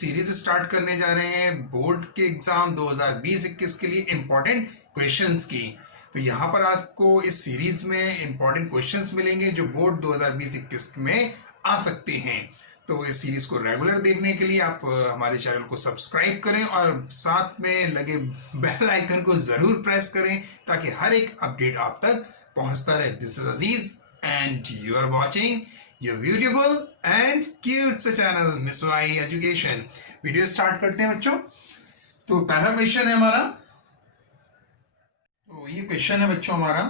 Series start करने जा रहे हैं बोर्ड के एग्जाम 2020-21 के लिए इंपॉर्टेंट क्वेश्चंस की। तो यहाँ पर आपको इस सीरीज में इंपॉर्टेंट क्वेश्चंस मिलेंगे जो बोर्ड 2020-21 में आ सकते हैं। तो इस सीरीज को रेगुलर देखने के लिए आप हमारे चैनल को सब्सक्राइब करें और साथ में लगे बेल आइकन को जरूर प्रेस करें ताकि हर एक अपडेट आप तक पहुंचता रहे। This is Aziz and you are watching your beautiful and cute से channel miss Y education. Video start करते हैं बच्चों। तो पहला क्वेश्चन है हमारा, तो ये क्वेश्चन है बच्चों हमारा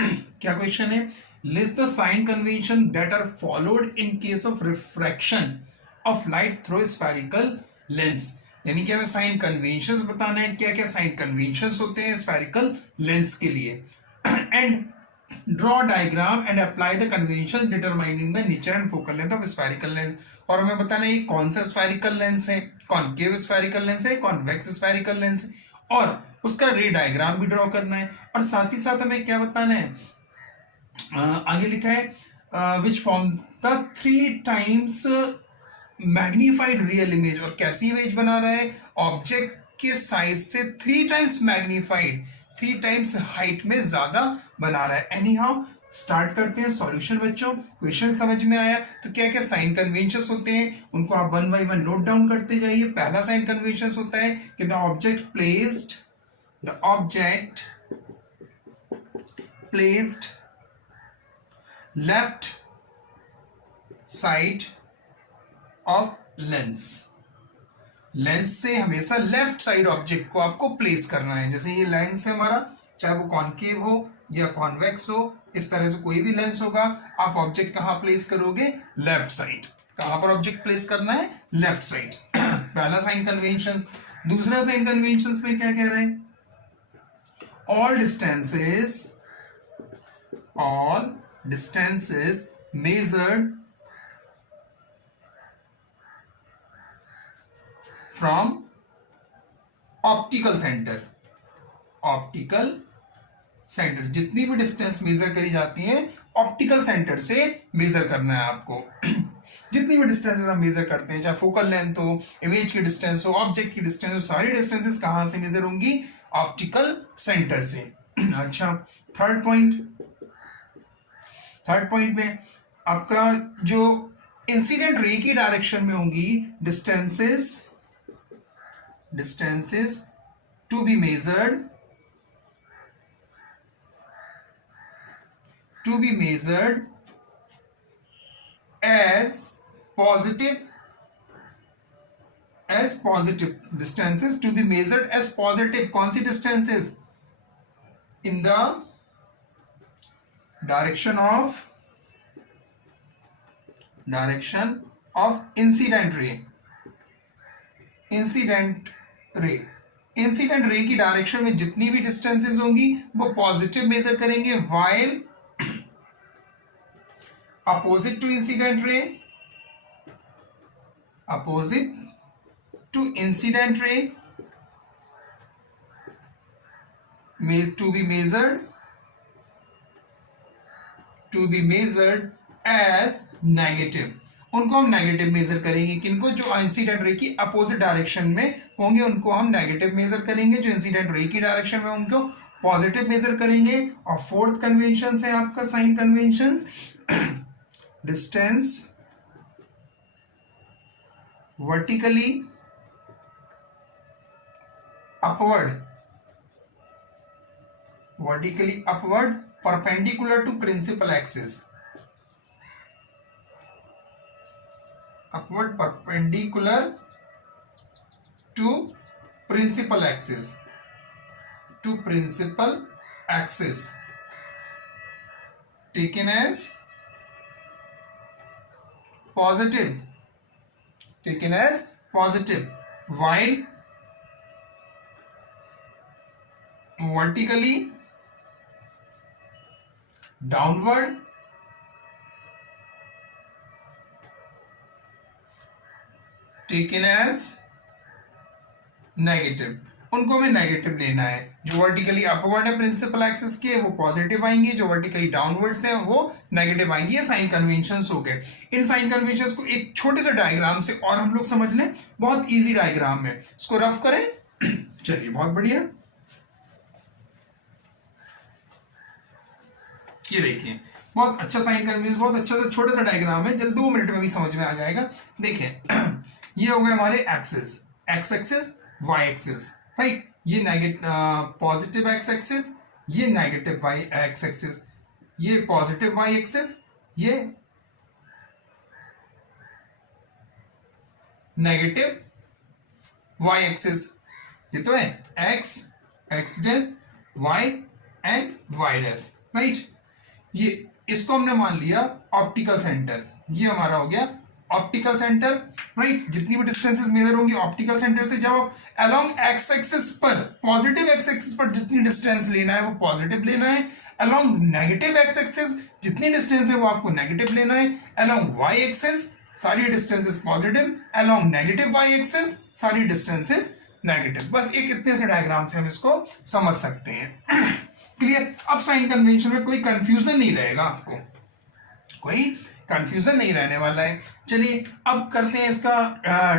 क्या क्वेश्चन है? List the sign convention that are followed in case of refraction of light through spherical lens. यानी कि हमें साइन कन्वेंशंस बताना है, क्या क्या साइन कन्वेंशंस होते हैं स्फेरिकल लेंस के लिए। And draw diagram and apply the conventions determining the nature and focal length of spherical lens. और हमें बताना है कौन सा स्फेरिकल लेंस है, कॉनकेव स्फेरिकल लेंस है, कॉन्वेक्स स्फेरिकल लेंस है, और उसका रे डायग्राम भी ड्रॉ करना है। और साथ ही साथ हमें क्या बताना है, आगे लिखा है which form the 3 times magnified real image. और कैसी इमेज बना रहा है? ऑब्जेक्ट के साइज से 3 टाइम्स मैग्नीफाइड, 3 टाइम्स हाइट में ज्यादा बना रहा है। एनी हाउ स्टार्ट करते हैं सॉल्यूशन बच्चों। क्वेश्चन समझ में आया तो क्या क्या साइन कन्वेंशंस होते हैं उनको आप 1 बाय 1 नोट डाउन करते जाइए। पहला साइन कन्वेंशंस होता है कि the object placed left side of lens. Lens से हमेशा लेफ्ट साइड ऑब्जेक्ट को आपको प्लेस करना है। जैसे ये लेंस है हमारा, चाहे वो कॉनकेव हो या कॉन्वेक्स हो, इस तरह से कोई भी लेंस होगा, आप ऑब्जेक्ट कहां प्लेस करोगे? Left side. कहां पर ऑब्जेक्ट प्लेस करना है? Left side. पहला साइन कन्वेंशन। दूसरा साइन कन्वेंशन में क्या कह रहे हैं? All distances measured from optical centre. जितनी भी डिस्टेंस मेजर करी जाती है ऑप्टिकल सेंटर से मेजर करना है आपको। जितनी भी डिस्टेंसेस हम मेजर करते हैं, चाहे फोकल लेंथ हो, इमेज की डिस्टेंस हो, ऑब्जेक्ट की डिस्टेंस हो, सारी डिस्टेंसेस कहां से मेजर होंगी? ऑप्टिकल सेंटर से। अच्छा, थर्ड पॉइंट में आपका जो इंसिडेंट रे की डायरेक्शन में होंगी distances to be measured as positive distances to be measured as positive. कौन सी distances? In the direction of incident ray की डायरेक्शन में जितनी भी डिस्टेंसेस होंगी वो पॉजिटिव मेजर करेंगे, while opposite to incident ray to be measured as negative। उनको हम नेगेटिव मेजर करेंगे। किनको? जो इंसिडेंट रे की अपोजिट डायरेक्शन में होंगे उनको हम नेगेटिव मेजर करेंगे, जो इंसिडेंट रे की डायरेक्शन में उनको पॉजिटिव मेजर करेंगे। और फोर्थ कन्वेंशन है आपका sign convention, distance vertically upward perpendicular to principal axis, upward perpendicular to principal axis taken as positive while vertically downward taken as negative। उनको हमें नेगेटिव लेना है। जो वर्टिकली अपवर्ड है प्रिंसिपल एक्सिस के वो पॉजिटिव आएंगे, जो वर्टिकली डाउनवर्ड से वो नेगेटिव आएंगे। ये साइन कन्वेंशंस हो गए। इन साइन कन्वेंशंस को एक छोटे से डायग्राम से और हम लोग समझ लें, बहुत इजी डायग्राम है, इसको रफ करें। चलिए बहुत बढ़िया, ये देखिए बहुत अच्छा साइन कन्वेंशन, बहुत अच्छा सा छोटा सा डायग्राम है, जल्द 2 मिनट में भी समझ में आ जाएगा। देखें ये हो गए हमारे axis, X axis, Y axis, right. ये पॉजिटिव एक्स एक्सिस, ये नेगेटिव वाई एक्स एक्सिस, ये पॉजिटिव वाई एक्सिस, ये नेगेटिव वाई एक्सिस। ये तो है X, X dash, Y and Y dash, right. ये इसको हमने मान लिया ऑप्टिकल सेंटर, ये हमारा हो गया ऑप्टिकल सेंटर, राइट। जितनी भी डिस्टेंसेस मेजर होंगी ऑप्टिकल सेंटर से, जब आप अलोंग एक्स एक्सिस पर, पॉजिटिव एक्स एक्सिस पर जितनी डिस्टेंस लेना है वो पॉजिटिव लेना है, अलोंग नेगेटिव एक्स एक्सिस जितनी डिस्टेंस है वो आपको नेगेटिव लेना है, अलोंग वाई एक्सिस सारी distances positive, along negative Y axis सारी डिस्टेंसेस नेगेटिव। बस एक इतने से डायग्राम से हम इसको समझ सकते हैं। क्लियर। अब साइन कन्वेंशन में कोई कंफ्यूजन नहीं रहेगा, आपको कोई कंफ्यूजन नहीं रहने वाला है। चलिए अब करते हैं इसका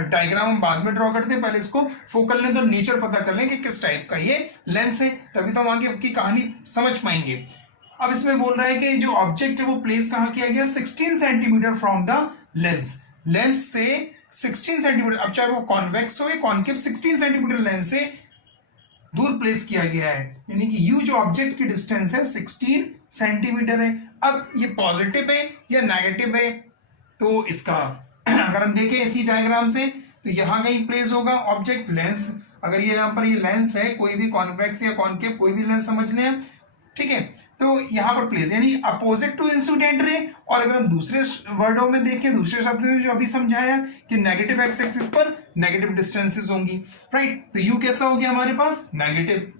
डायग्राम, हम बाद में ड्रॉ करते हैं, पहले इसको फोकल लेंथ और नेचर पता कर लें कि किस टाइप का ये लेंस है, तभी तो हम आगे की कहानी समझ पाएंगे। अब इसमें बोल रहा है कि जो ऑब्जेक्ट है वो प्लेस कहां किया गया, 16 centimetre from the lens, lens से 16 सेंटीमीटर, अब चाहे वो कॉन्वेक्स हो या कॉन्केव, 16 सेंटीमीटर लेंस से दूर प्लेस किया गया है, यानी कि यू जो ऑब्जेक्ट की डिस्टेंस है 16 सेंटीमीटर है। अब ये पॉजिटिव है या नेगेटिव है, तो इसका अगर हम देखें इसी डायग्राम से तो यहां कहीं प्लेस होगा ऑब्जेक्ट, लेंस, अगर ये यहां पर ये लेंस है, कोई भी कॉन्वेक्स या कॉन्केव कोई भी लेंस समझ लें, ठीक है, तो यहां पर प्लेस यानी अपोजिट टू इंसिडेंट रे। और अगर हम दूसरे वर्डों में देखें, दूसरे शब्दों में जो अभी समझाया कि नेगेटिव एक्स एक्सिस पर नेगेटिव डिस्टेंसेस होंगी, राइट। तो यू कैसा हो गया हमारे पास, नेगेटिव।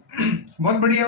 बहुत बढ़िया,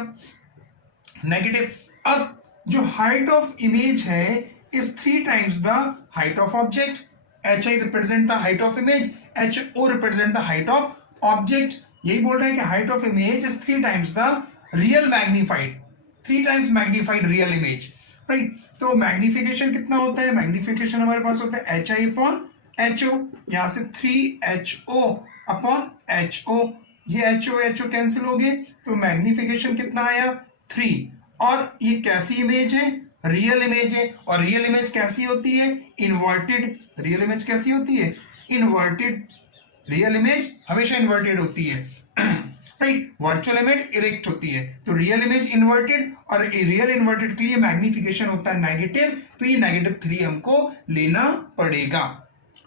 नेगेटिव। अब जो हाइट ऑफ इमेज है is 3 times the height of object. H I represent the height of image, H O represent the height of object. यही बोल रहे हैं कि height of image is 3 times the real magnified, 3 times magnified real image, right. तो magnification कितना होता है, magnification हमारे पास होता है H I upon H O, यहां से 3HO अपॉन HO, ये HO कैंसिल हो गए, तो मैग्निफिकेशन कितना आया 3। और ये कैसी इमेज है, रियल इमेज है। और रियल इमेज कैसी होती है, इन्वर्टेड। रियल इमेज कैसी होती है, इन्वर्टेड। रियल इमेज हमेशा इन्वर्टेड होती है, राइट। वर्चुअल इमेज इरेक्ट होती है, तो रियल इमेज इन्वर्टेड, और रियल इन्वर्टेड के लिए मैग्निफिकेशन होता है नेगेटिव, तो ये -3 हमको लेना पड़ेगा,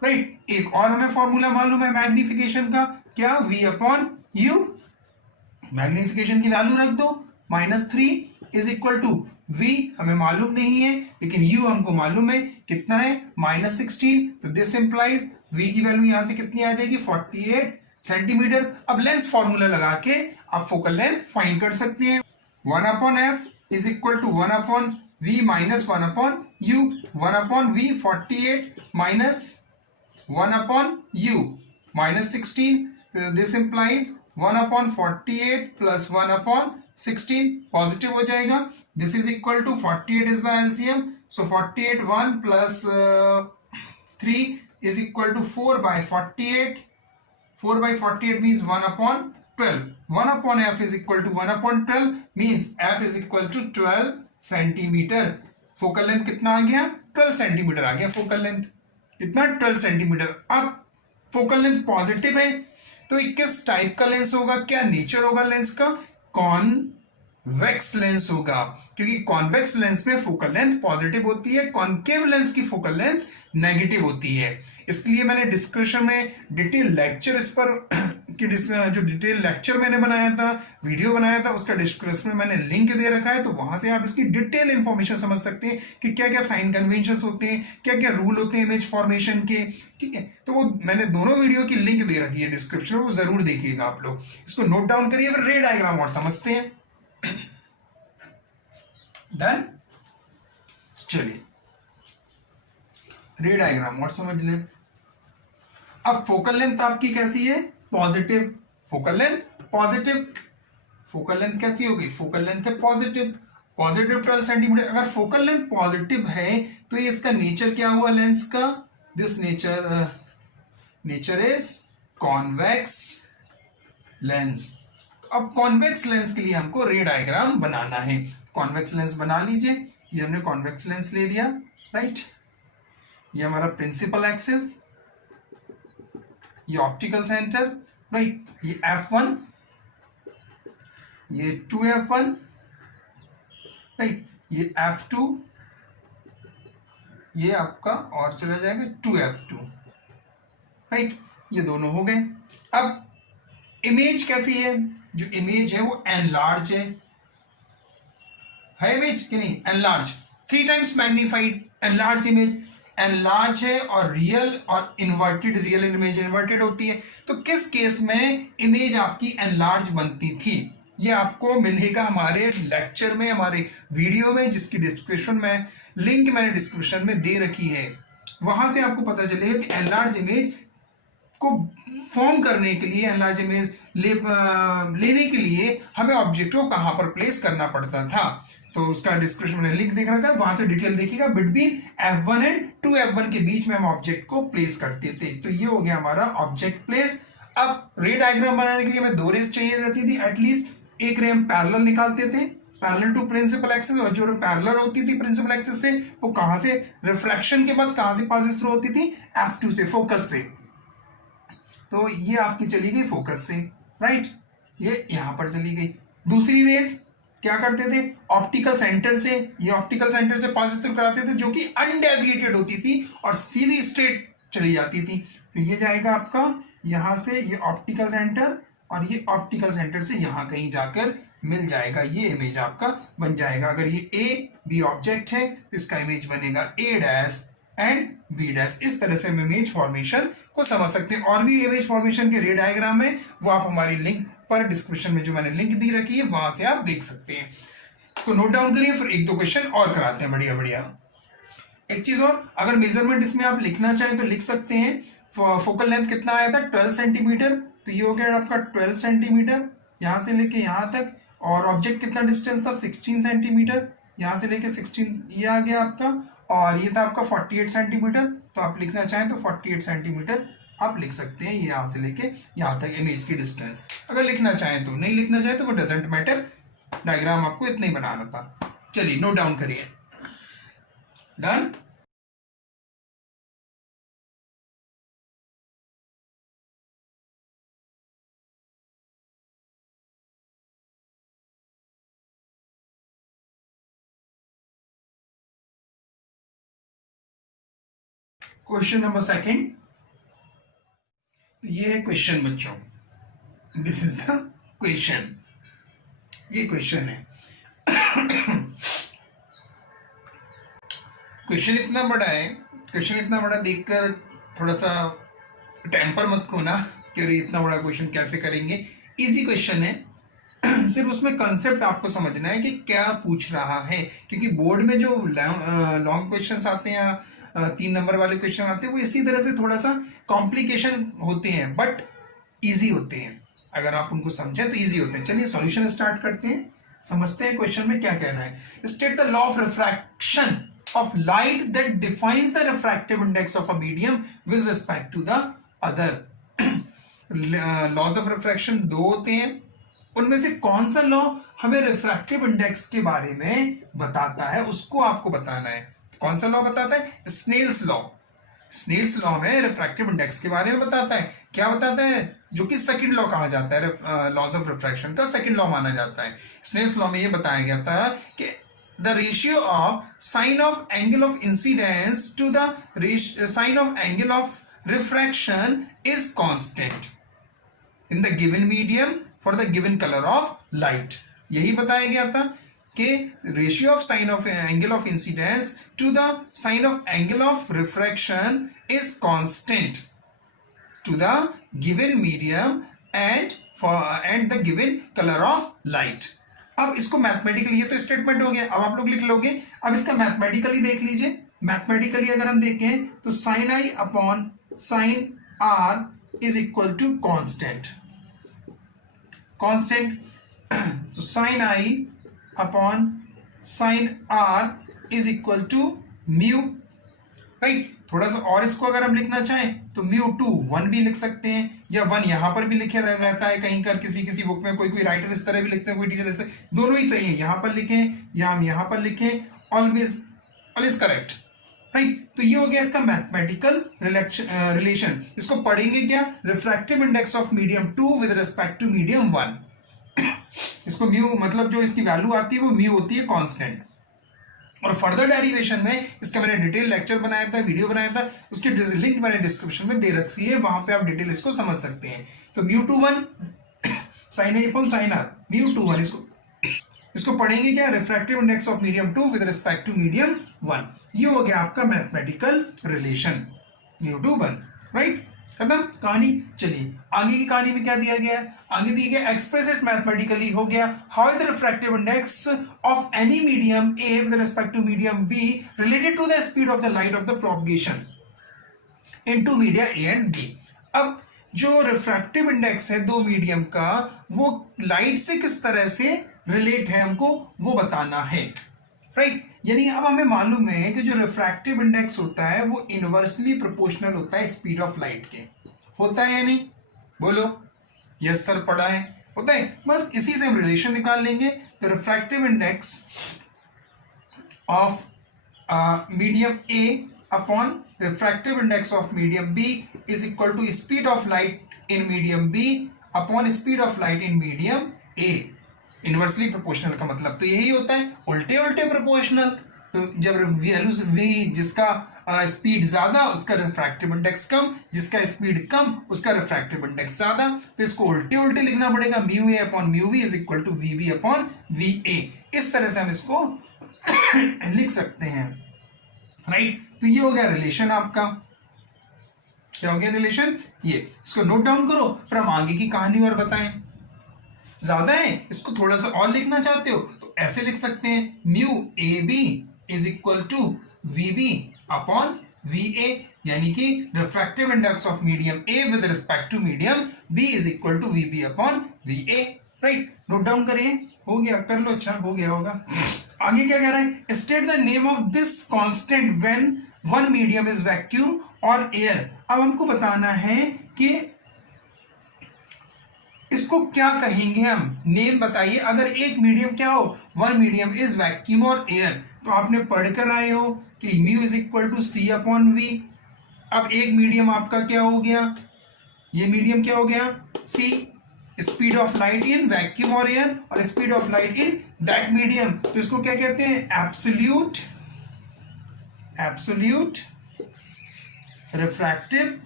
राइट। एक और हमें फॉर्मूला मालूम है मैग्निफिकेशन का, क्या, V अपॉन यू। मैग्निफिकेशन की वैल्यू रख दो, -3 इज इक्वल टू V, हमें मालूम नहीं है लेकिन U हमको मालूम है, कितना है -16। तो दिस इंप्लाइज V की वैल्यू यहां से कितनी आ जाएगी, 48 सेंटीमीटर। अब लेंस फॉर्मूला लगा के आप फोकल लेंथ फाइंड कर सकते हैं। 1 upon F is equal to 1 upon V minus 1 upon U। 1 upon V 48 minus 1 upon u minus 16. This implies 1 upon 48 plus 1 upon 16 positive हो जाएगा. This is equal to 48 is the LCM. So 48 1 plus 3 is equal to 4 by 48. 4 by 48 means 1 upon 12. 1 upon f is equal to 1 upon 12 means f is equal to 12 centimetre. Focal length कितना आ गया, 12 centimetre आ गया focal length. इतना 12 centimetre. अब focal length positive है तो किस type का lens होगा, क्या नेचर होगा लेंस का, कॉन्वेक्स लेंस होगा, क्योंकि कॉन्वेक्स लेंस में फोकल लेंथ पॉजिटिव होती है, कॉन्केव लेंस की फोकल लेंथ नेगेटिव होती है. इसलिए मैंने डिस्क्रिप्शन में डिटेल लेक्चर इस पर जो डिटेल लेक्चर मैंने बनाया था, वीडियो बनाया था, उसका डिस्क्रिप्शन में मैंने लिंक दे रखा है, तो वहां से आप इसकी डिटेल इंफॉर्मेशन समझ सकते हैं कि क्या क्या साइन कन्वेंशंस होते हैं, क्या क्या रूल होते हैं इमेज फॉर्मेशन के. ठीक है, तो वो मैंने दोनों वीडियो की लिंक दे रखी है डिस्क्रिप्शन में, वो जरूर देखिएगा आप लोग. इसको नोट डाउन करिए, फिर रे डायग्राम और समझते हैं. डन. चलिए रे डायग्राम और समझ लें. अब फोकल लेंथ आपकी कैसी है, positive. Focal length positive, focal length कैसी होगी, फोकल लेंथ है पॉजिटिव, पॉजिटिव 12 सेंटीमीटर। अगर फोकल लेंथ पॉजिटिव है तो ये इसका नेचर क्या हुआ लेंस का, this nature is convex lens. अब कॉन्वेक्स लेंस के लिए हमको रे डायग्राम बनाना है। कॉन्वेक्स लेंस बना लीजिए, ये हमने कॉन्वेक्स लेंस ले लिया, राइट। ये हमारा प्रिंसिपल एक्सिस, ये ऑप्टिकल सेंटर, राइट। ये f1, ये 2f1, राइट। ये f2, ये आपका और चला जाएगा 2f2, राइट। ये दोनों हो गए। अब इमेज कैसी है, जो इमेज है वो एनलार्ज है इमेज कि नहीं, enlarge, 3 times magnified enlarge image, enlarge है। और रियल और इन्वर्टेड, रियल इमेज इन्वर्टेड होती है। तो किस केस में इमेज आपकी एनलार्ज बनती थी, ये आपको मिलेगा हमारे लेक्चर में, हमारे वीडियो में, जिसकी डिस्क्रिप्शन में लिंक मैंने डिस्क्रिप्शन में दे रखी है। वहां से आपको पता चलेगा कि एनलार्ज इमेज को फॉर्म करने के लिए, एनलार्ज इमेज लेने के लिए हमें ऑब्जेक्ट को कहां पर प्लेस करना पड़ता था। तो उसका डिस्क्रिप्शन में लिंक देख रखा है, वहां से डिटेल देखिएगा। बिटवीन f1 एंड 2f1 के बीच में हम ऑब्जेक्ट को प्लेस करते थे। तो ये हो गया हमारा ऑब्जेक्ट प्लेस। अब रे डायग्राम बनाने के लिए हमें 2 रेज चाहिए रहती थी एटलीस्ट। एक रे हम पैरेलल निकालते थे, पैरेलल टू प्रिंसिपल एक्सिस, और जो पैरेलल होती थी प्रिंसिपल एक्सिस से, वो कहां से, रिफ्रैक्शन के बाद कहां से पास थ्रू होती थी, f2 से, फोकस से। तो ये आपकी चली गई फोकस से, राइट, ये यहां पर चली गई। दूसरी रेज क्या करते थे, ऑप्टिकल सेंटर से, ये ऑप्टिकल सेंटर से पास थ्रू कराते थे, जो कि अनडेविएटेड होती थी और सीधी स्ट्रेट चली जाती थी। तो ये जाएगा आपका यहां से, ये ऑप्टिकल सेंटर, और ये ऑप्टिकल सेंटर से यहां कहीं जाकर मिल जाएगा, ये इमेज आपका बन जाएगा। अगर ये ए बी ऑब्जेक्ट है तो इसका इमेज बनेगा ए डैश एंड बी डैश। इस तरह से हम इमेज फॉर्मेशन को समझ सकते हैं। और भी इमेज फॉर्मेशन के रे डायग्राम है, वो आप हमारी लिंक पर, डिस्क्रिप्शन में जो मैंने लिंक दी रखी है, वहां से आप देख सकते हैं। इसको नोट डाउन करिए, फिर 1-2 क्वेश्चन और कराते हैं। बढ़िया बढ़िया। एक चीज और, अगर मेजरमेंट इसमें आप लिखना चाहें तो लिख सकते हैं। फोकल लेंथ कितना आया था, 12 सेंटीमीटर। तो ये हो गया आपका 12 सेंटीमीटर यहां से लेके यहां तक। और ऑब्जेक्ट कितना डिस्टेंस था, 16 सेंटीमीटर, यहां से लेके 16 ये आ गया आपका। और ये था आपका 48 सेंटीमीटर। तो आप लिखना चाहें तो 48 सेंटीमीटर आप लिख सकते हैं, ये यहां से लेके यहां तक इमेज की डिस्टेंस। अगर लिखना चाहें तो, नहीं लिखना चाहें तो वो डजंट मैटर, डायग्राम आपको इतना ही बनाना था। चलिए नोट डाउन करिए। डन। क्वेश्चन नंबर 2, ये है क्वेश्चन बच्चों, दिस इज द क्वेश्चन, ये क्वेश्चन है। क्वेश्चन इतना बड़ा है, क्वेश्चन इतना बड़ा देखकर थोड़ा सा टेम्पर मत खोना कि अरे इतना बड़ा क्वेश्चन कैसे करेंगे। इजी क्वेश्चन है, सिर्फ उसमें कंसेप्ट आपको समझना है कि क्या पूछ रहा है। क्योंकि बोर्ड में जो लॉन्ग क्वेश्चंस आते हैं, 3 नंबर वाले क्वेश्चन आते हैं, वो इसी तरह से थोड़ा सा कॉम्प्लिकेशन होते हैं, बट इजी होते हैं। अगर आप उनको समझें तो इजी होते हैं। चलिए सॉल्यूशन स्टार्ट करते हैं, समझते हैं क्वेश्चन में क्या कहना है। State the law of refraction of light that defines the refractive index of a medium with respect to the other. Laws of refraction 2 होते हैं, उनमें से कौन सा लॉ हमें रिफ्रैक्टिव इंडेक्स के बारे में बताता है, उसको आपको बताना है। कौन सा लॉ बताता है, स्नेल्स लॉ। स्नेल्स लॉ में रिफ्रैक्टिव इंडेक्स के बारे में बताता है। क्या बताता है, जो कि सेकंड लॉ कहा जाता है, लॉज ऑफ रिफ्रैक्शन का सेकंड लॉ माना जाता है। स्नेल्स लॉ में ये बताया गया था कि the ratio of sine of angle of incidence to the sine of angle of refraction is constant in the given medium for the given color of light. यही बताया गया था कि ratio of sine of angle of incidence to the sine of angle of refraction is constant to the given medium and the given color of light. अब इसको mathematically, ये तो statement हो गया, अब आप लोग लिख लोगे। अब इसका मैथमेटिकली देख लीजिए। मैथमेटिकली अगर हम देखें तो sine I upon sine R is equal to constant. Constant, तो sine I upon sine R is equal to mu, right. थोड़ा सा और इसको अगर हम लिखना चाहें तो म्यू टू 1 भी लिख सकते हैं, या 1 यहां पर भी लिखे रहता है कहीं कर किसी किसी बुक में, कोई राइटर इस तरह भी लिखते हैं, कोई टीचर इस तरह, दोनों ही सही है। यहां पर लिखें या हम यहां पर लिखें, ऑलवेज करेक्ट, राइट। तो ये हो गया इसका मैथमेटिकल रिलेशन। इसको पढ़ेंगे क्या, refractive index of medium 2 with respect to medium 1। इसको म्यू मतलब जो इसकी वैल्यू आती है वो म्यू होती है कांस्टेंट। और फर्दर डेरिवेशन में इसका मैंने डिटेल लेक्चर बनाया था, वीडियो बनाया था, उसकी लिंक मैंने डिस्क्रिप्शन में दे रखी है, वहां पे आप डिटेल इसको समझ सकते हैं। तो mu two 1 sine A upon sine R, mu two 1 इसको पढ़ेंगे क्या, refractive index of medium 2 with respect to medium 1। ये हो गया आपका mathematical relation mu two 1, right. खत्म कहानी। चलिए आगे की कहानी में क्या दिया गया है, आगे दिया गया एक्सप्रेस इट मैथमेटिकली, हो गया how is the refractive index of any medium A with respect to medium B related to the speed of the light of the propagation into media A and B. अब जो refractive index है दो medium का, वो light से किस तरह से रिलेट है हमको वो बताना है, राइट। यानी अब हमें मालूम है कि जो रिफ्रैक्टिव इंडेक्स होता है वो इनवर्सली प्रोपोर्शनल होता है स्पीड ऑफ लाइट के। होता है या नहीं, बोलो। यस सर पढ़ा है, होता है। बस इसी से हम रिलेशन निकाल लेंगे। तो refractive index of medium A upon refractive index of medium B is equal to speed of light in medium B upon speed of light in medium A. Inversely proportional का मतलब तो यही होता है, उल्टे उल्टे प्रोपोर्शनल। तो जब वैल्यूज वी जिसका स्पीड ज्यादा उसका रिफ्रैक्टिव इंडेक्स कम, जिसका स्पीड कम उसका रिफ्रैक्टिव इंडेक्स ज्यादा, तो इसको उल्टे उल्टे लिखना पड़ेगा, mu A upon mu V is equal to V B upon V A. इस तरह से हम इसको लिख सकते हैं, राइट। तो ये हो गया रिलेशन आपका। क्या हो गया रिलेशन, ये इसको नोट डाउन करो, फिर हम आगे की कहानी और बताएं। ज्यादा है, इसको थोड़ा सा और लिखना चाहते हो तो ऐसे लिख सकते हैं, mu A B is equal to V B upon V A, यानी कि refractive index of medium A with respect to medium B is equal to V B upon V A, right. Note down करिए, हो गया, कर लो, अच्छा हो गया होगा। आगे क्या कह रहा है, state the name of this constant when one medium is vacuum और एयर। अब हमको बताना है कि इसको क्या कहेंगे हम, नेम बताइए। अगर एक मीडियम क्या हो, वन मीडियम इज वैक्यूम और एयर, तो आपने पढ़कर आए हो कि mu is equal to C upon V. अब एक मीडियम आपका क्या हो गया, ये मीडियम क्या हो गया, C, speed of light in vacuum और एयर, और speed of light in that medium, तो इसको क्या कहते हैं, एब्सोल्यूट रिफ्रैक्टिव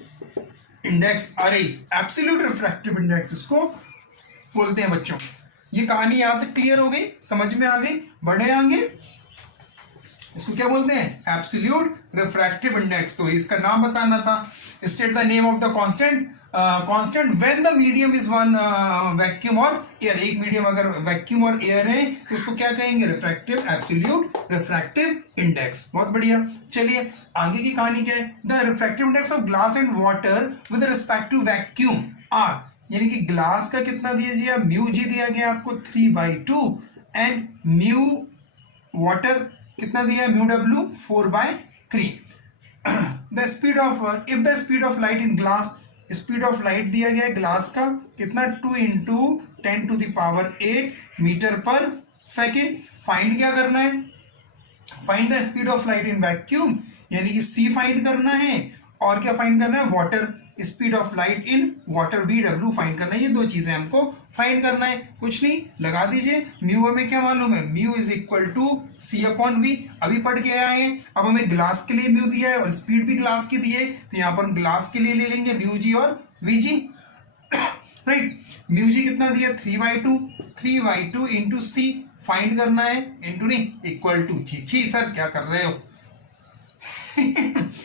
इंडेक्स। अरे एब्सोल्यूट रिफ्रैक्टिव इंडेक्स इसको बोलते हैं बच्चों। ये कहानी यहां तक क्लियर हो गई, समझ में आ गई, बढ़े आगे। इसको क्या बोलते हैं, एब्सोल्यूट रिफ्रैक्टिव इंडेक्स। तो इसका नाम बताना था। State the name of the constant when the medium is one vacuum और एयर। एक मीडियम अगर वैक्यूम और एयर है तो उसको क्या कहेंगे, रिफ्रैक्टिव एब्सोल्यूट रिफ्रैक्टिव इंडेक्स। बहुत बढ़िया। चलिए आगे की कहानी क्या है, the refractive index of glass and water with respect to vacuum are, यानी कि ग्लास का कितना दिया गया, म्यू जी दिया गया आपको 3/2 एंड म्यू वाटर कितना दिया, mu W 4/3। The speed of if the speed of light in glass, speed of light दिया गया है ग्लास का कितना, 2 × 10⁸ मीटर पर सेकेंड। फाइंड क्या करना है, find the speed of light in vacuum, यानी कि सी फाइंड करना है, और क्या फाइंड करना है, water, speed of light in water V W find करना है। ये दो चीजें हमको फाइंड करना है, कुछ नहीं, लगा दीजिए। म्यू हमें क्या मालूम है, mu is equal to C upon V, अभी पढ़ के आए हैं। अब हमें ग्लास के लिए म्यू दिया है और स्पीड भी ग्लास की दी है, तो यहां पर हम ग्लास के लिए ले लेंगे म्यू जी और we ji, right. Mu G कितना दिया, 3/2 इंटू सी फाइंड करना है, इंटू नहीं इक्वल टू, छी सर क्या कर रहे हो,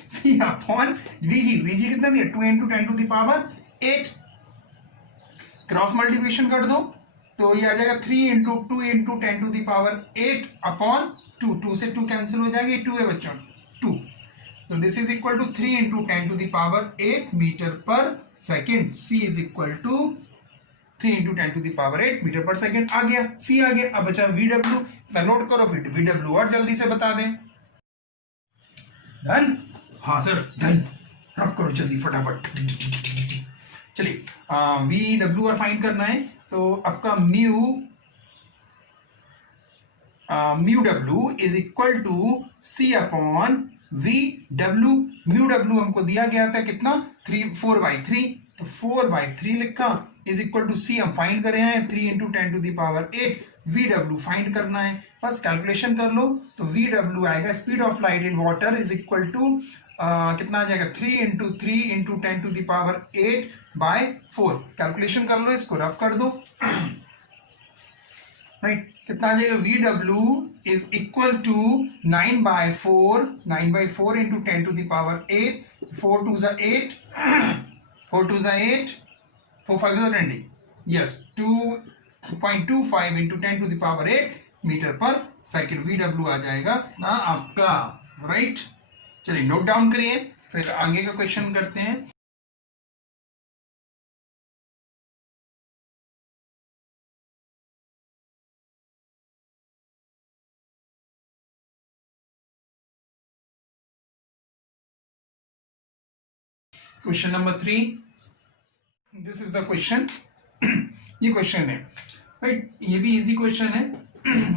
सी अपॉन वीजी, वीजी कितना दिया, 2 × 10⁸ क्रॉस मल्टीप्लिकेशन कर दो तो ये आ जाएगा 3 × 2 × 10⁸ अपॉन 2 से 2 कैंसिल हो जाएगा, 2 है बच्चों 2, तो this is equal to 3 × 10⁸ metre per second. C is equal to 3 into 10⁸ metre per second आ गया, सी आ गया। अब बचा VW, इतना नोट करो, फिर VW और जल्दी से बता दें। डन? हाँ सर डन, रब करो जल्दी फटाफट। चलिए VW और फाइंड करना है, तो आपका mu W is equal to C upon VW। Mu W हमको दिया गया था कितना, 4/3, तो 4/3 लिखा इज इक्वल टू C हम फाइंड करे हैं 3 इंटू 10⁸ VW फाइंड करना है, बस कैलकुलेशन कर लो। तो VW आएगा speed of light in water is equal to कितना आ जाएगा 3 इंटू 10⁸ कैलकुलेशन कर लो, इसको रफ कर दो। राइट कितना आ जाएगा, VW is equal to 9/4 into 10⁸, 4 2 ज़ा 8, 4 2 ज़ा 8, 4 5 ज़ा 20, yes 2.25 into 10⁸ metre per second VW आ जाएगा ना आपका। राइट चलिए नोट डाउन करिए, फिर आगे का क्वेश्चन करते हैं। Question number 3, this is the question. ये क्वेश्चन है राइट, ये भी इजी क्वेश्चन है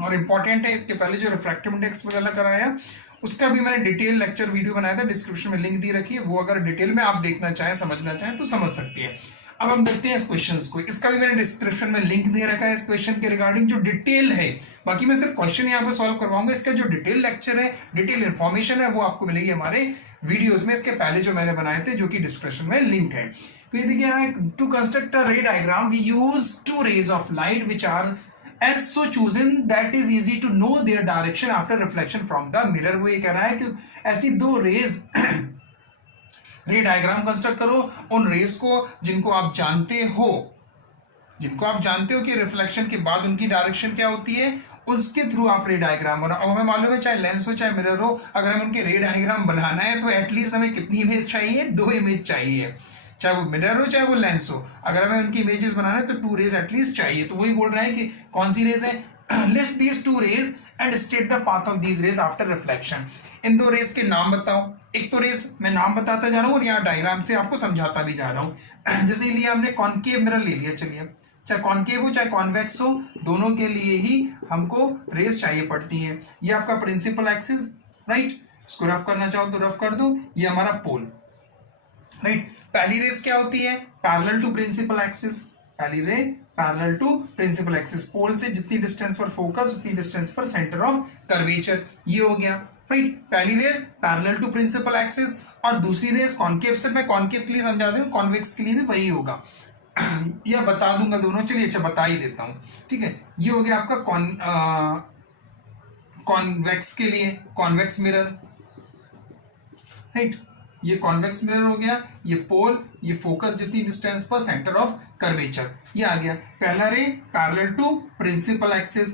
और इंपॉर्टेंट है। इसके पहले जो रिफ्रैक्टिव इंडेक्स वगैरह कराया उसका भी मैंने डिटेल लेक्चर वीडियो बनाया था, डिस्क्रिप्शन में लिंक दी रखी है, वो अगर डिटेल में आप देखना चाहें समझना चाहें तो समझ सकते हैं। अब हम देखते हैं इस क्वेश्चन को, इसका भी मैंने डिस्क्रिप्शन में लिंक दे रखा है इस क्वेश्चन के रिगार्डिंग जो डिटेल है। बाकी मैं सिर्फ क्वेश्चन यहाँ पे सॉल्व करवाऊंगा, इसका जो डिटेल लेक्चर है, डिटेल इंफॉर्मेशन है वो आपको मिलेगी हमारे वीडियोस में, इसके पहले जो मैंने बनाए थे, जो कि डिस्क्रिप्शन में लिंक है। तो ये देखिए यहाँ to construct a ray diagram we use 2 rays of light which are as so chosen that is easy to know their direction after reflection from the mirror। वो ये कह रहा है कि ऐसी 2 रेज रे डायग्राम कंस्ट्रक्ट करो, उन रेस को जिनको आप जानते हो कि रिफ्लेक्शन के बाद उनकी डायरेक्शन क्या होती है, उसके थ्रू आप रे डायग्राम बनाओ। अब हमें मालूम है चाहे लेंस हो चाहे मिरर हो, अगर हमें उनके रे डायग्राम बनाना है तो एटलीस्ट हमें कितनी इमेज चाहिए, 2 इमेज चाहिए, चाहे वो मिरर हो चाहे वो लेंस हो। अगर हमें उनकी इमेजेस बनाना है तो 2 रेज एटलीस्ट चाहिए। तो वही बोल रहा है कि कौन सी रेज है, list these 2 rays and state the path of these rays after reflection. इन 2 रेज के नाम बताओ। एक तो रेज मैं नाम बताता जा रहा हूँ और यहाँ डायग्राम से आपको समझाता भी जा रहा हूँ। जैसे लिया हमने कॉनकेव मिरर ले लिया, चलिए चाहे कॉनकेव हो चाहे कॉन्वेक्स हो, दोनों के लिए ही हमको रेज चाहिए पड़ती है। ये आपका प्रिंसिपल एक्सिस, राइट, इसको रफ करना चाहो तो रफ कर दो, ये हमारा पोल, राइट। पहली रेस क्या होती है, पैरेलल टू प्रिंसिपल एक्सिस, पहली ray parallel to principal axis, pole से जितनी डिस्टेंस पर फोकस उतनी डिस्टेंस पर सेंटर ऑफ कर्वेचर, ये हो गया, राइट। पहली rays parallel to principal axis और दूसरी रेस कॉनकेव से, मैं कॉनकेव के लिए समझा दूं, कॉन्वेक्स के लिए भी वही होगा, या बता दूंगा दोनों, चलिए अच्छा बता ही देता हूं, ठीक है। ये हो गया आपका कॉन्वेक्स के लिए कॉन्वेक्स मिरर, राइट, ये कॉन्वेक्स मिरर हो गया, ये पोल, ये फोकस जितनी डिस्टेंस पर सेंटर ऑफ कर्वेचर, ये आ गया। पहला ray parallel to principal axis,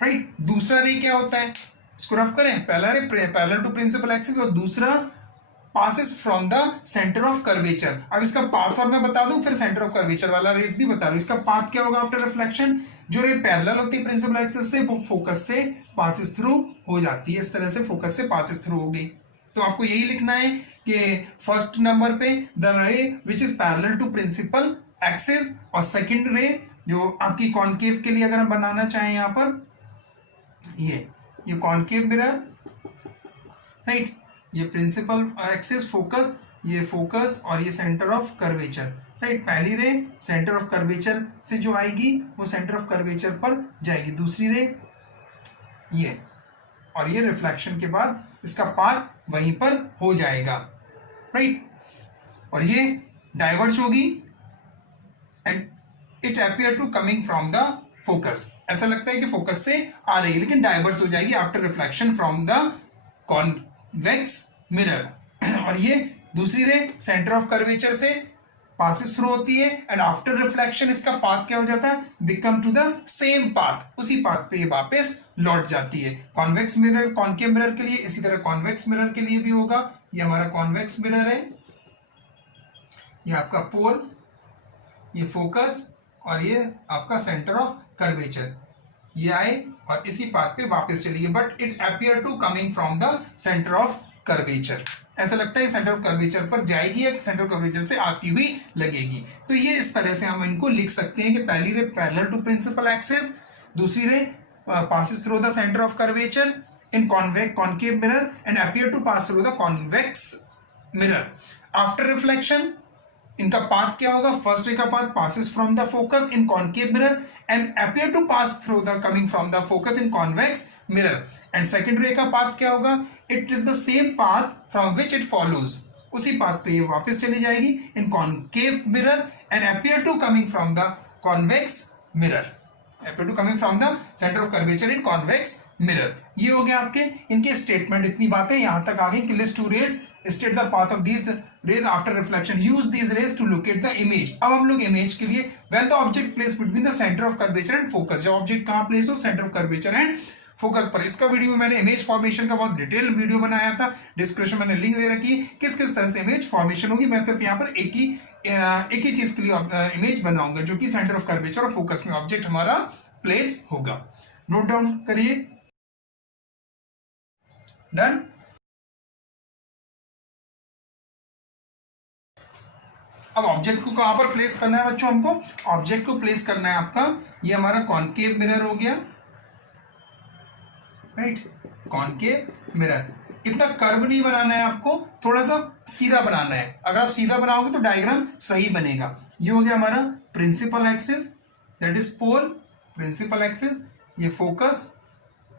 right. दूसरा रे क्या होता है, इसको रफ करें, पहला ray parallel to principal axis और दूसरा passes from the centre of curvature. अब इसका पाथ और मैं बता दूं, फिर सेंटर ऑफ कर्वेचर वाला रेस भी बता दूं। इसका पाथ क्या होगा आफ्टर रिफ्लेक्शन, जो रे पैरेलल होती है प्रिंसिपल एक्सिस से, वो फोकस से पासेस थ्रू हो जाती है, इस तरह से फोकस से पासेस थ्रू होगी। तो आपको यही लिखना है कि फर्स्ट नंबर पे the ray which is parallel to principal axis, और सेकंड रे जो आपकी कॉनकेव के लिए अगर हम बनाना चाहें यहां पर, ये कॉनकेव मिरर, राइट, ये प्रिंसिपल एक्सिस फोकस, ये फोकस और ये सेंटर ऑफ कर्वेचर, राइट। पहली रे सेंटर ऑफ कर्वेचर से जो आएगी वो सेंटर ऑफ कर्वेचर पर जाएगी, दूसरी रे ये, और ये रिफ्लेक्शन के बाद इसका पाथ वहीं पर हो जाएगा, राइट। और ये डाइवर्ज होगी and it appear to coming from the focus, ऐसा लगता है कि फोकस से आ रही है लेकिन डाइवर्ज हो जाएगी after reflection from the convex mirror. और ये दूसरी रे सेंटर ऑफ कर्वेचर से पासिस थ्रू होती है एंड आफ्टर रिफ्लेक्शन इसका पाथ क्या हो जाता है, become to the same path, उसी पाथ पे वापस लौट जाती है। कॉन्वेक्स मिरर कॉनकेव मिरर के लिए, इसी तरह कॉन्वेक्स मिरर के लिए भी होगा। ये हमारा कॉन्वेक्स मिरर है, ये आपका पोल, ये फोकस और ये आपका सेंटर ऑफ कर्वेचर, ये आए और इसी पाथ पे वापस चली गई, but it appear to coming from the centre of curvature. ऐसा लगता है सेंटर ऑफ कर्वेचर पर जाएगी या सेंटर ऑफ कर्वेचर से आती हुई लगेगी। तो ये इस तरह से हम इनको लिख सकते हैं कि पहली ray parallel to principal axis, दूसरी रे passes through the center of curvature in concave mirror and appear to pass through the convex mirror. After reflection, इनका पाथ क्या होगा? फर्स्ट रे का path passes from the focus in concave mirror and appear to pass through the coming from the focus in convex mirror. And second ray का path क्या होगा? It is the same path from which it follows. उसी path पे ये वापस चली जाएगी in concave mirror and appear to coming from the convex mirror. appear to coming from the center of curvature in convex mirror. ये हो गया आपके इनके स्टेटमेंट। इतनी बातें यहां तक आ गई कि list two rays, state the path of these rays after reflection, use these rays to locate the image. अब हम लोग इमेज के लिए when the object placed between the center of curvature and focus, जब ऑब्जेक्ट कहां place हो? Centre of curvature and focus पर। इसका वीडियो मैंने इमेज फॉर्मेशन का बहुत डिटेल वीडियो बनाया था, डिस्क्रिप्शन मैंने लिंक दे रखी है, किस किस तरह से इमेज फॉर्मेशन होगी। मैं सिर्फ यहाँ पर एक ही चीज के लिए इमेज बनाऊंगा जो कि सेंटर ऑफ कर्वेचर और फोकस में ऑब्जेक्ट हमारा प्लेस होगा। नोट डाउन करिए। डन। अब ऑब्जेक्ट को कहां पर प्लेस करना है बच्चों? हमको ऑब्जेक्ट को प्लेस करना है आपका, ये हमारा कॉनकेव मिरर हो गया, राइट? Concave mirror. इतना कर्व नहीं बनाना है आपको, थोड़ा सा सीधा बनाना है। अगर आप सीधा बनाओगे तो डायग्राम सही बनेगा। ये हो गया हमारा principal axis, that is pole, principal axis, ये फोकस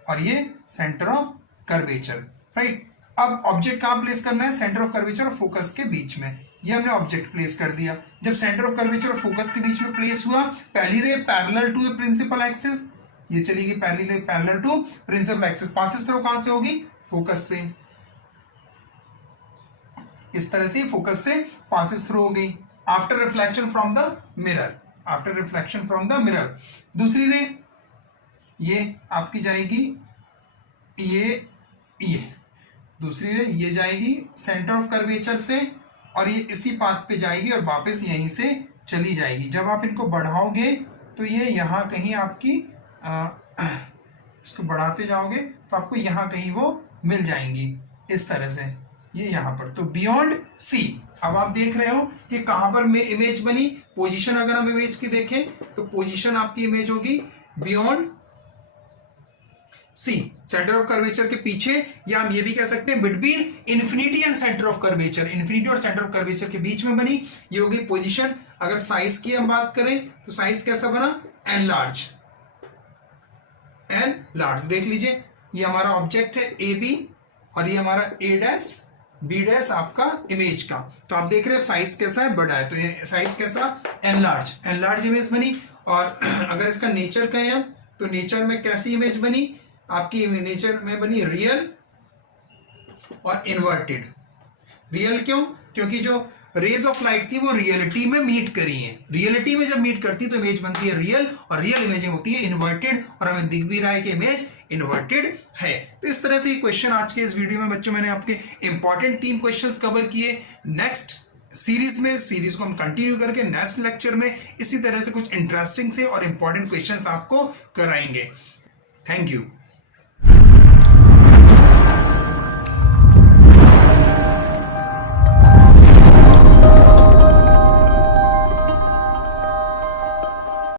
और ये सेंटर ऑफ कर्वेचर, राइट? अब ऑब्जेक्ट कहां प्लेस करना है? सेंटर ऑफ कर्वेचर और फोकस के बीच में। ये हमने ऑब्जेक्ट प्लेस कर दिया। जब सेंटर ऑफ कर्वेचर और फोकस के बीच में प्लेस हुआ, पहली ray parallel to the principal axis, ये चली गई पहली ray parallel to principal axis. Passes through कहां से होगी? फोकस से। इस तरह से फोकस से पासेस थ्रू हो गई। After reflection from the mirror, after reflection from the mirror, दूसरी रे ये आपकी जाएगी, ये दूसरी रे ये जाएगी सेंटर ऑफ कर्वेचर से और ये इसी पाथ पे जाएगी और वापस यहीं से चली जाएगी। जब आप इनको बढ़ाओगे तो ये यहाँ कहीं आपकी इसको बढ़ाते जाओगे तो आपको यहाँ कहीं वो मिल जाएंगी इस तरह से, ये यहाँ पर। तो बियॉन्ड सी, अब आप देख रहे हो कि कहां पर इमेज बनी। पोजीशन अगर हम इमेज की देखें तो पोजीशन आपकी इमेज होगी beyond C, centre of curvature के पीछे, या हम ये भी कह सकते हैं between infinity and centre of curvature, infinity और सेंटर ऑफ कर्वेचर के बीच में बनी। ये होगी पोजीशन। अगर साइज की हम बात करें तो साइज कैसा बना? An large, an large. देख लीजिए, ये हमारा ऑब्जेक्ट है ए बी और ये हमारा ए डैश बी डैश आपका इमेज का। तो आप देख रहे हो साइज कैसा है? बड़ा है। तो ये साइज कैसा? An large, an large image बनी। और अगर इसका नेचर कहें हम तो नेचर में कैसी इमेज बनी? आपकी नेचर में बनी रियल और इन्वर्टेड। रियल क्यों? क्योंकि जो रेज ऑफ लाइट थी वो रियलिटी में मीट करी है। रियलिटी में जब मीट करती तो इमेज बनती है रियल, और रियल इमेज होती है इन्वर्टेड, और हमें दिख भी रहा है कि इमेज इन्वर्टेड है। तो इस तरह से क्वेश्चन आज के इस वीडियो में बच्चों मैंने आपके इंपॉर्टेंट 3 क्वेश्चंस कवर किए। नेक्स्ट सीरीज को हम कंटिन्यू करके नेक्स्ट लेक्चर में इसी तरह से कुछ इंटरेस्टिंग से और इंपॉर्टेंट क्वेश्चंस आपको कराएंगे। Thank you.